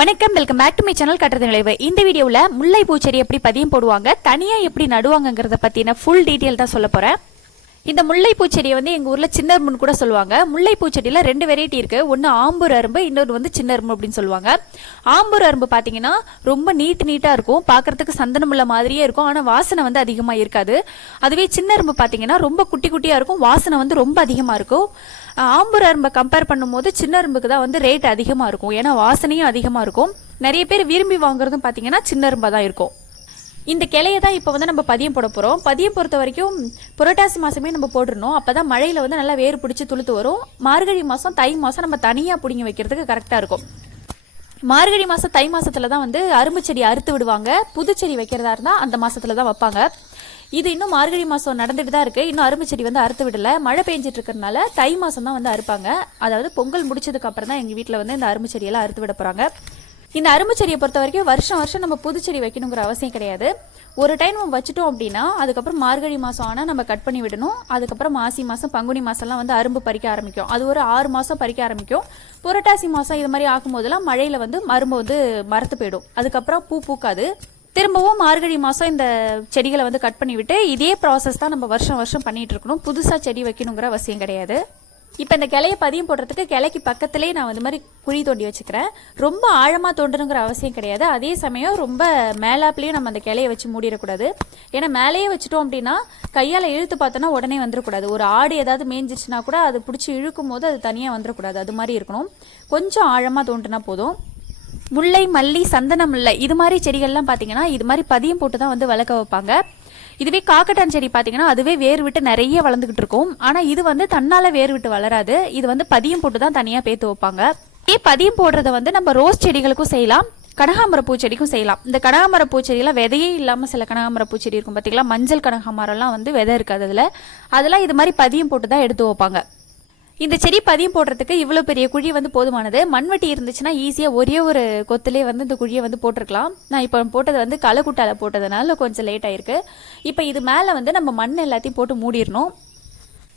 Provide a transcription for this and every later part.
வணக்கம் welcome back to my channel கட்டுறது நிலைவு இந்த வீடியோவில் முல்லை பூச்செடி எப்படி பதியம் போடுவாங்க தனியாக எப்படி நடுவாங்கங்கிறத பற்றின ஃபுல் டீட்டெயில் தான் சொல்ல போகிறேன் இந்த முல்லை பூச்செடியை வந்து எங்கள் ஊரில் சின்னரும்புன்னு கூட சொல்லுவாங்க. முல்லை பூச்செடியில் ரெண்டு வெரைட்டி இருக்குது ஒன்று ஆம்பூர் அரும்பு இன்னொன்று வந்து சின்ன அரும்பு அப்படின்னு சொல்லுவாங்க. ஆம்பூர் அரும்பு பார்த்தீங்கன்னா ரொம்ப நீட் நீட்டாக இருக்கும். பார்க்கறதுக்கு சந்தனமுள்ள மாதிரியே இருக்கும். ஆனால் வாசனை வந்து அதிகமாக இருக்காது. அதுவே சின்ன அரும்பு பார்த்தீங்கன்னா ரொம்ப குட்டி குட்டியாக இருக்கும். வாசனை வந்து ரொம்ப அதிகமாக இருக்கும். ஆம்பூர் அரும்பை கம்பேர் பண்ணும்போது சின்ன அரும்புக்கு தான் வந்து ரேட் அதிகமாக இருக்கும். ஏன்னா வாசனையும் அதிகமாக இருக்கும். நிறைய பேர் விரும்பி வாங்குறதும் பார்த்தீங்கன்னா சின்ன அரும்பாக தான் இருக்கும். இந்த கிளையை தான் இப்போ வந்து நம்ம பதியம் போட போகிறோம் பதியம் பொறுத்த வரைக்கும் புரட்டாசி மாதமே நம்ம போட்டுருணும் அப்போ தான் மழையில் வந்து நல்லா வேர் பிடிச்சி துளுத்து வரும். மார்கழி மாதம் தை மாதம் நம்ம தனியாக பிடிங்கி வைக்கிறதுக்கு கரெக்டாக இருக்கும். மார்கழி மாதம் தை மாதத்தில் தான் வந்து அரும்பு செடி அறுத்து விடுவாங்க. புதுச்செடி வைக்கிறதா இருந்தால் அந்த மாதத்தில் தான் வைப்பாங்க. இது இன்னும் மார்கழி மாதம் நடந்துட்டு தான் இருக்குது இன்னும் அரும்பு செடி வந்து அறுத்து விடலை. மழை பெஞ்சிட்டு இருக்கறனால தை மாதம் தான் வந்து அறுப்பாங்க. அதாவது பொங்கல் முடிச்சதுக்கு அப்புறம் தான் எங்கள் வீட்டில் வந்து இந்த அரும்பு செடியெல்லாம் அறுத்து விட போகிறாங்க இந்த அரும்பு செடியை பொறுத்த வரைக்கும் வருஷம் வருஷம் நம்ம புது செடி வைக்கணுங்கிற அவசியம் கிடையாது. ஒரு டைம் நம்ம வச்சுட்டோம் அப்படின்னா அதுக்கப்புறம் மார்கழி மாதம் ஆனால் நம்ம கட் பண்ணி விடணும். அதுக்கப்புறம் மாசி மாதம் பங்குனி மாதம்லாம் வந்து அரும்பு பறிக்க ஆரம்பிக்கும். அது ஒரு ஆறு மாதம் பறிக்க ஆரம்பிக்கும். புரட்டாசி மாதம் இது மாதிரி ஆகும்போதெல்லாம் மழையில் வந்து அரும்பு வந்து மரத்து போயிடும். அதுக்கப்புறம் பூ பூக்காது. திரும்பவும் மார்கழி மாதம் இந்த செடிகளை வந்து கட் பண்ணி விட்டு இதே ப்ராசஸ் தான் நம்ம வருஷம் வருஷம் பண்ணிகிட்டு இருக்கணும். புதுசாக செடி வைக்கணுங்கிற அவசியம் கிடையாது. இப்போ இந்த கிளைய பதியம் போடுறதுக்கு கிளைக்கு பக்கத்துலேயே நான் வந்து மாதிரி குழி தோண்டி வச்சுக்கிறேன். ரொம்ப ஆழமாக தோண்டணுங்கிற அவசியம் கிடையாது. அதே சமயம் ரொம்ப மேலாப்லேயும் நம்ம அந்த கிளையை வச்சு மூடிடக்கூடாது. ஏன்னா மேலேயே வச்சுட்டோம் அப்படின்னா கையால் இழுத்து பார்த்தோன்னா உடனே வந்துடக்கூடாது. ஒரு ஆடு ஏதாவது மேய்ஞ்சிச்சுன்னா கூட அது பிடிச்சி இழுக்கும் போது அது தனியாக வந்துடக்கூடாது. அது மாதிரி இருக்கணும். கொஞ்சம் ஆழமாக தோண்டினா போதும். முல்லை மல்லி சந்தன முல்லை இது மாதிரி செடிகள்லாம் பார்த்தீங்கன்னா இது மாதிரி பதியம் போட்டு தான் வந்து வளர்க்க வைப்பாங்க. இதுவே காக்கட்டான் செடி பார்த்தீங்கன்னா அதுவே வேர் விட்டு நிறைய வளர்ந்துக்கிட்டு இருக்கும். ஆனால் இது வந்து தன்னால் வேர் விட்டு வளராது. இது வந்து பதியம் போட்டு தான் தனியாக பேத்து வைப்பாங்க. இதே பதியம் போடுறத வந்து நம்ம ரோஸ் செடிகளுக்கும் செய்யலாம். கனகாமர பூச்செடிக்கும் செய்யலாம். இந்த கனகாமர பூச்செடியெல்லாம் விதையே இல்லாமல் சில கனகாமர பூச்செடி இருக்கும் பார்த்தீங்களா மஞ்சள் கனகாமரம்லாம் வந்து விதை இருக்காது அதில். அதெல்லாம் இது மாதிரி பதியம் போட்டு தான் எடுத்து வைப்பாங்க. இந்த செடி பதியம் போடுறதுக்கு இவ்வளோ பெரிய குழி வந்து போதுமானது? மண்வெட்டி இருந்துச்சுன்னா ஈஸியாக ஒரே ஒரு கொத்துலேயே வந்து இந்த குழியை வந்து போட்டிருக்கலாம். நான் இப்போ போட்டது வந்து களைக்குட்டால போட்டதுனால கொஞ்சம் லேட் ஆயிருக்கு. இப்போ இது மேலே வந்து நம்ம மண் எல்லாத்தையும் போட்டு மூடிடணும்.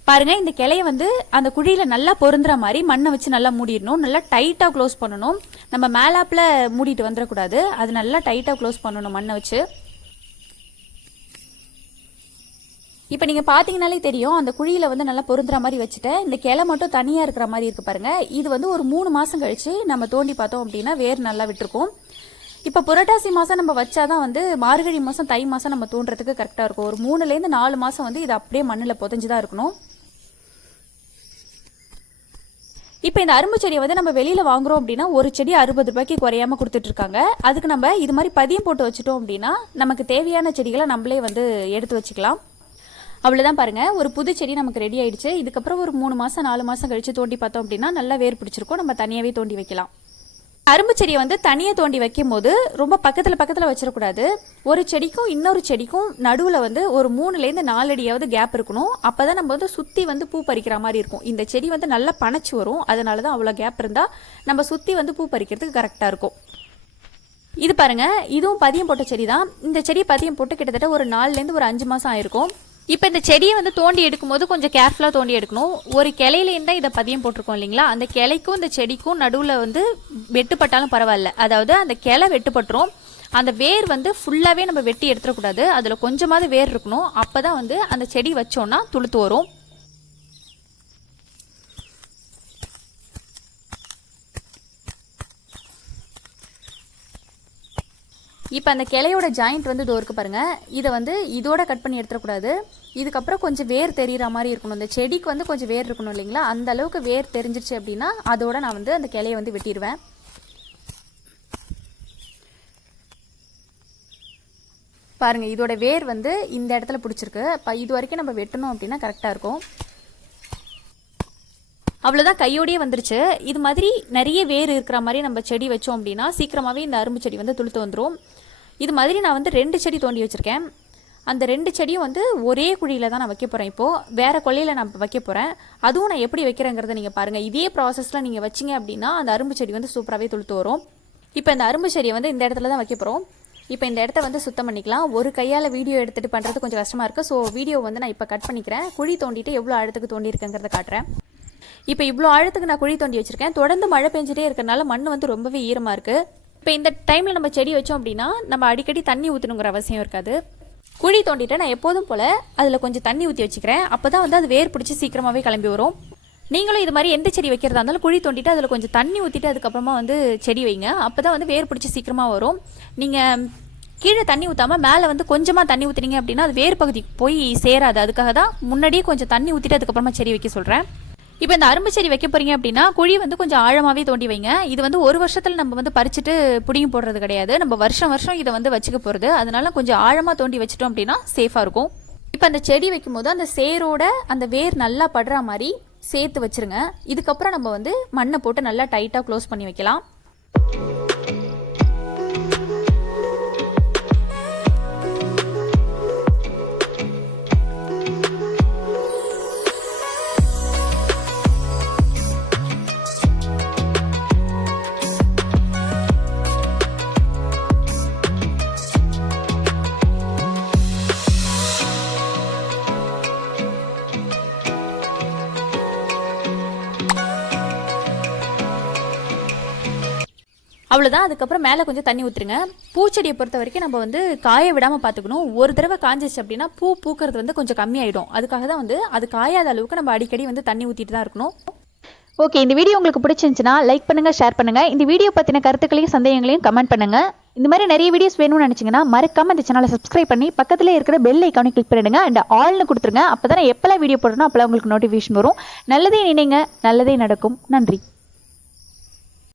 பாருங்கள் இந்த கிளைய வந்து அந்த குழியில் நல்லா பொருந்துற மாதிரி மண்ணை வச்சு நல்லா மூடிடணும். நல்லா டைட்டாக க்ளோஸ் பண்ணணும். நம்ம மேலாப்பில் மூடிட்டு வந்துடக்கூடாது. அது நல்லா டைட்டாக க்ளோஸ் பண்ணணும் மண்ணை வச்சு. இப்போ நீங்கள் பார்த்தீங்கனாலே தெரியும் அந்த குழியில் வந்து நல்லா பொருந்துற மாதிரி வச்சுட்டேன் இந்த கிளை மட்டும் தனியாக இருக்கிற மாதிரி இருக்குது பாருங்கள் இது வந்து ஒரு மூணு மாதம் கழிச்சு நம்ம தோண்டி பார்த்தோம் அப்படின்னா வேர் நல்லா விட்டுருக்கும். இப்போ புரட்டாசி மாதம் நம்ம வச்சாதான் வந்து மார்கழி மாதம் தை மாதம் நம்ம தோன்றதுக்கு கரெக்டாக இருக்கும். ஒரு மூணுலேருந்து நாலு மாதம் வந்து இது அப்படியே மண்ணில் புதஞ்சு தான் இருக்கணும். இப்போ இந்த அரும்பு செடியை வந்து நம்ம வெளியில் வாங்குறோம் அப்படின்னா ஒரு செடி அறுபது ரூபாய்க்கு குறையாம கொடுத்துட்ருக்காங்க அதுக்கு நம்ம இது மாதிரி பதியம் போட்டு வச்சுட்டோம் அப்படின்னா நமக்கு தேவையான செடிகளை நம்மளே வந்து எடுத்து வச்சுக்கலாம். அவ்வளோதான் பாருங்கள் ஒரு புது செடி நமக்கு ரெடி ஆயிடுச்சு. இதுக்கப்புறம் ஒரு மூணு மாதம் நாலு மாதம் கழித்து தோண்டி பார்த்தோம் அப்படின்னா நல்லா வேர் பிடிச்சிருக்கும். நம்ம தனியாகவே தோண்டி வைக்கலாம். அரும்பு செடியை வந்து தனியாக தோண்டி வைக்கும் போது ரொம்ப பக்கத்தில் பக்கத்தில் வச்சிடக்கூடாது. ஒரு செடிக்கும் இன்னொரு செடிக்கும் நடுவில் வந்து ஒரு மூணுலேருந்து நாலு அடியாவது கேப் இருக்கணும். அப்போ தான் நம்ம வந்து சுற்றி வந்து பூ பறிக்கிற மாதிரி இருக்கும். இந்த செடி வந்து நல்லா பனைச்சி வரும். அதனால தான் அவ்வளோ கேப் இருந்தால் நம்ம சுற்றி வந்து பூ பறிக்கிறதுக்கு கரெக்டாக இருக்கும். இது பாருங்கள் இதுவும் பதியம் போட்ட செடி தான் இந்த செடி பதியம் போட்டு கிட்டத்தட்ட ஒரு நாலுலேருந்து ஒரு அஞ்சு மாதம் ஆயிருக்கும். இப்போ இந்த செடியை வந்து தோண்டி எடுக்கும்போது கொஞ்சம் கேர்ஃபுல்லாக தோண்டி எடுக்கணும். ஒரு கிளையிலேருந்து தான் இதை பதியம் போட்டிருக்கோம் இல்லைங்களா? அந்த கிளைக்கும் இந்த செடிக்கும் நடுவில் வந்து வெட்டுப்பட்டாலும் பரவாயில்ல. அதாவது அந்த கிளை வெட்டுப்பட்டுரும். அந்த வேர் வந்து ஃபுல்லாகவே நம்ம வெட்டி எடுத்துடக்கூடாது. அதில் கொஞ்சமாவது வேர் இருக்கணும். அப்போ தான் வந்து அந்த செடி வச்சோன்னா துளுத்து வரும். இப்போ அந்த கிளையோட ஜாயிண்ட் வந்து இதோ இருக்கு பாருங்க. இதை வந்து இதோட கட் பண்ணி எடுத்துடக்கூடாது. இதுக்கப்புறம் கொஞ்சம் வேர் தெரியிற மாதிரி இருக்கணும். இந்த செடிக்கு வந்து கொஞ்சம் வேர் இருக்கணும் இல்லைங்களா? அந்த அளவுக்கு வேர் தெரிஞ்சிருச்சு அப்படின்னா அதோட நான் வந்து அந்த கிளையை வந்து வெட்டிடுவேன் பாருங்கள் இதோட வேர் வந்து இந்த இடத்துல பிடிச்சிருக்கு. இப்போ இது வரைக்கும் நம்ம வெட்டணும் அப்படின்னா கரெக்டாக இருக்கும். அவ்வளோதான் கையோடயே வந்துருச்சு. இது மாதிரி நிறைய வேர் இருக்கிற மாதிரி நம்ம செடி வச்சோம் அப்படின்னா சீக்கிரமாகவே இந்த அரும்பு செடி வந்து துளுத்து வந்துடும் இது மாதிரி நான் வந்து ரெண்டு செடி தோண்டி வச்சுருக்கேன். அந்த ரெண்டு செடியும் வந்து ஒரே குழியில் தான் நான் வைக்க போகிறேன் இப்போது வேறு கொள்ளையில் நான் வைக்க போகிறேன் அதுவும் நான் எப்படி வைக்கிறேங்கிறத நீங்கள் பாருங்கள் இதே ப்ராசஸில் நீங்கள் வச்சிங்க அப்படின்னா அந்த அரும்பு செடி வந்து சூப்பராகவே துளுத்து வரும். இப்போ இந்த அரும்பு செடியை வந்து இந்த இடத்துல தான் வைக்க போகிறோம் இப்போ இந்த இடத்த வந்து சுத்தம் பண்ணிக்கலாம். ஒரு கையால் வீடியோ எடுத்துகிட்டு பண்ணுறது கொஞ்சம் கஷ்டமாக இருக்குது ஸோ வீடியோ வந்து நான் இப்போ கட் பண்ணிக்கிறேன். குழி தோண்டிட்டு எவ்வளோ ஆழத்துக்கு தோண்டியிருக்கேங்கிறத காட்டுறேன். இப்போ இவ்வளோ ஆழத்துக்கு நான் குழி தோண்டி வச்சுருக்கேன். தொடர்ந்து மழை பெஞ்சிட்டே இருக்கிறனால மண் வந்து ரொம்பவே ஈரமாக இருக்குது இப்போ இந்த டைமில் நம்ம செடி வச்சோம் அப்படின்னா நம்ம அடிக்கடி தண்ணி ஊற்றணுங்கிற அவசியம் இருக்காது. குழி தோண்டிட்டு நான் எப்போதும் போல் அதில் கொஞ்சம் தண்ணி ஊற்றி வச்சுக்கிறேன். அப்போ தான் வந்து அது வேர் பிடிச்சி சீக்கிரமாகவே கிளம்பி வரும். நீங்களும் இது மாதிரி எந்த செடி வைக்கிறதா இருந்தாலும் குழி தோண்டிட்டு அதில் கொஞ்சம் தண்ணி ஊற்றிட்டு அதுக்கப்புறமா வந்து செடி வைங்க. அப்போ தான் வந்து வேர் பிடிச்சி சீக்கிரமாக வரும். நீங்கள் கீழே தண்ணி ஊற்றாமல் மேலே வந்து கொஞ்சமாக தண்ணி ஊற்றுனீங்க அப்படின்னா அது வேர் பகுதிக்கு போய் சேராது. அதுக்காக தான் முன்னாடியே கொஞ்சம் தண்ணி ஊற்றிட்டு அதுக்கப்புறமா செடி வைக்க சொல்கிறேன் இப்போ இந்த அரும்பு செடி வைக்க போறீங்க அப்படின்னா குழி வந்து கொஞ்சம் ஆழமாகவே தோண்டி வைங்க. இது வந்து ஒரு வருஷத்தில் நம்ம வந்து பறிச்சுட்டு பிடிங்கி போடுறது கிடையாது. நம்ம வருஷம் வருஷம் இதை வந்து வச்சுக்க போகிறது அதனால கொஞ்சம் ஆழமாக தோண்டி வச்சிட்டோம் அப்படின்னா சேஃபாக இருக்கும். இப்போ அந்த செடி வைக்கும்போது அந்த சேரோட அந்த வேர் நல்லா படுற மாதிரி சேர்த்து வச்சிருங்க. இதுக்கப்புறம் நம்ம வந்து மண்ணை போட்டு நல்லா டைட்டாக க்ளோஸ் பண்ணி வைக்கலாம். அவ்வளோதான் அதுக்கப்புறம் மேலே கொஞ்சம் தண்ணி ஊற்றுருங்க பூச்செடியை பொறுத்த வரைக்கும் நம்ம வந்து காய விடாமல் பார்த்துக்கணும் ஒரு தடவை காஞ்சிச்சு அப்படின்னா பூ பூக்கிறது வந்து கொஞ்சம் கம்மியாயிடும். அதுக்காக தான் வந்து அது காயாத அளவுக்கு நம்ம அடிக்கடி வந்து தண்ணி ஊற்றிட்டு தான் இருக்கணும். ஓகே இந்த வீடியோ உங்களுக்கு பிடிச்சிருந்துச்சுன்னா லைக் பண்ணுங்க ஷேர் பண்ணுங்க. இந்த வீடியோ பத்தின கருத்துக்களையும் சந்தேகங்களையும் கமெண்ட் பண்ணுங்க. இந்த மாதிரி நிறைய வீடியோஸ் வேணும்னு நினச்சிங்கன்னா மறக்காம இந்த சேனலை சப்ஸ்கிரைப் பண்ணி பக்கத்தில் இருக்கிற பெல் ஐக்கானை கிளிக் பண்ணிடுங்க. அண்ட் ஆல்னு கொடுத்துருங்க. அப்போ தான் எப்போல்லாம் வீடியோ போடுறனோ அப்போல்லாம் உங்களுக்கு நோட்டிஃபிகேஷன் வரும். நல்லதே நினைங்க. நல்லதே நடக்கும். நன்றி.